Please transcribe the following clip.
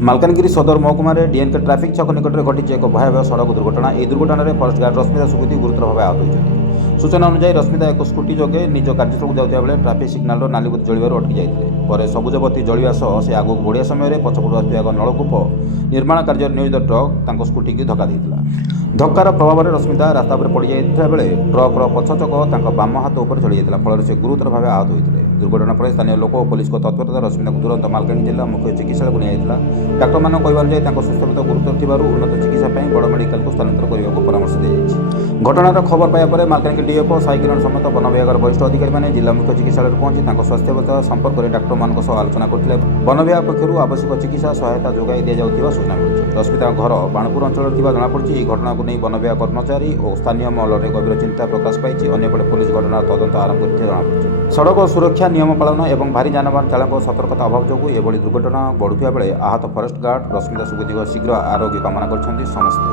ମାଲକାନଗିରି ସଦର ମହକୁମାରେ DNK traffic ଛକ ନିକଟରେ ଘଟିଛି ଏକ ଭୟାବହ ସଡ଼କ ଦୁର୍ଘଟଣା। ଏହି ଦୁର୍ଘଟଣାରେ ଫରେଷ୍ଟ ଗାର୍ଡ ରଶ୍ମିତା ସୁବୁଦ୍ଧି ଗୁରୁତର ଭାବେ ଆହତ ହୋଇଛନ୍ତି। ସୂଚନା ଅନୁଯାୟୀ ରଶ୍ମିତା ଏକ ସ୍କୁଟି ଯୋଗେ ନିଜ କାର୍ଯ୍ୟସ୍ଥଳକୁ ଯାଉଥିବା ବେଳେ ଟ୍ରାଫିକ୍ ସିଗ୍ନାଲର ନାଲିବତୀ ଜଳିବାରୁ ଅଟକି ଯାଇଥିଲେ। ପରେ ସବୁଜ ବତୀ ଜଳିବା ସହ ସେ ଆଗକୁ ବଢ଼ିବା ସମୟରେ ପଛପଟୁ ଆସୁଥିବା ଏକ ନଳକୂପ ନିର୍ମାଣ କାର୍ଯ୍ୟରେ ନିୟୋଜିତ ଟ୍ରକ୍ ତାଙ୍କ ସ୍କୁଟିକୁ ଧକ୍କା ଦେଇଥିଲା। ଧକ୍କାର ପ୍ରଭାବରେ ରଶ୍ମିତା ରାସ୍ତା ଉପରେ ପଡ଼ିଯାଇଥିବା ବେଳେ ଟ୍ରକ୍ର ପଛ ଚକ ତାଙ୍କ ବାମ ହାତ ଉପରେ ଚଢ଼ିଯାଇଥିଲା, ଫଳରେ ସେ ଗୁରୁତର ଭାବେ ଆହତ ହୋଇଥିଲେ। ଦୁର୍ଘଟଣା ପରେ ସ୍ଥାନୀୟ ଲୋକ ଓ ପୋଲିସଙ୍କ ତତ୍ପରତାରେ ରଶ୍ମିତାଙ୍କୁ ତୁରନ୍ତ ମାଲକାନଗିରି ଜିଲ୍ଲା ମୁଖ୍ୟ ଚିକିତ୍ସାଳୟକୁ ନିଆଯାଇଥିଲା। ଡାକ୍ତରମାନଙ୍କ କହିବା ଅନୁଯାୟୀ ତାଙ୍କ ସ୍ୱାସ୍ଥ୍ୟାବସ୍ଥା ଗୁରୁତର ଥିବାରୁ ଉନ୍ନତ ଚିକିତ୍ସା ପାଇଁ ବଡ଼ ମେଡିକାଲକୁ ସ୍ଥାନାନ୍ତର କରିବାକୁ ପରାମର୍ଶ ଦିଆଯାଇଛି। ଘଟଣାର ଖବର ପାଇବା ପରେ ମାଲକାନଗିରି ଡିଏଫଓ ସାଇ କିରଣ ସମେତ ବନ ବିଭାଗର ବରିଷ୍ଠ ଅଧିକାରୀମାନେ ଜିଲ୍ଲା ମୁଖ୍ୟ ଚିକିତ୍ସାଳୟରେ ପହଞ୍ଚି ତାଙ୍କ ସ୍ୱାସ୍ଥ୍ୟାବସ୍ଥା ସମ୍ପର୍କରେ ଡାକ୍ତରମାନଙ୍କ ସହ ଆଲୋଚନା କରିଥିଲେ। ବନ ବିଭାଗ ପକ୍ଷରୁ ଆବଶ୍ୟକ ଚିକିତ୍ସା ସହାୟତା ଯୋଗାଇ ଦିଆଯାଉଥିବା ସୂଚନା ମିଳିଛି। ରଶ୍ମିତାଙ୍କ ଘର ବାଣପୁର ଅଞ୍ଚଳରେ ଥିବା ଜଣାପଡ଼ିଛି। ଏହି ଘଟଣାକୁ ନେଇ ବନ ବିଭାଗ କର୍ମଚାରୀ ଓ ସ୍ଥାନୀୟ ମହଲରେ ଗଭୀର ଚିନ୍ତା ପ୍ରକାଶ ପାଇଛି। ଅନ୍ୟପଟେ ପୋଲିସ ଘଟଣାର ତଦନ୍ତ ଆରମ୍ଭ କରିଥିବା ଜଣାପଡ଼ିଛି। ସଡ଼କ ସୁରକ୍ଷା ନିୟମ ପାଳନ ଏବଂ ଭାରୀ ଯାନବାହନ ଚାଳକଙ୍କ ସତର୍କତା ଅଭାବ ଯୋଗୁଁ ଏଭଳି ଦୁର୍ଘଟଣା ବଢ଼ୁଥିବା ବେଳେ ଆହତ ଫରେଷ୍ଟ ଗାର୍ଡ ରଶ୍ମିତା ସୁବୁଦ୍ଧିଙ୍କ ଶୀଘ୍ର ଆରୋଗ୍ୟ କାମନା କରିଛନ୍ତି ସମସ୍ତେ।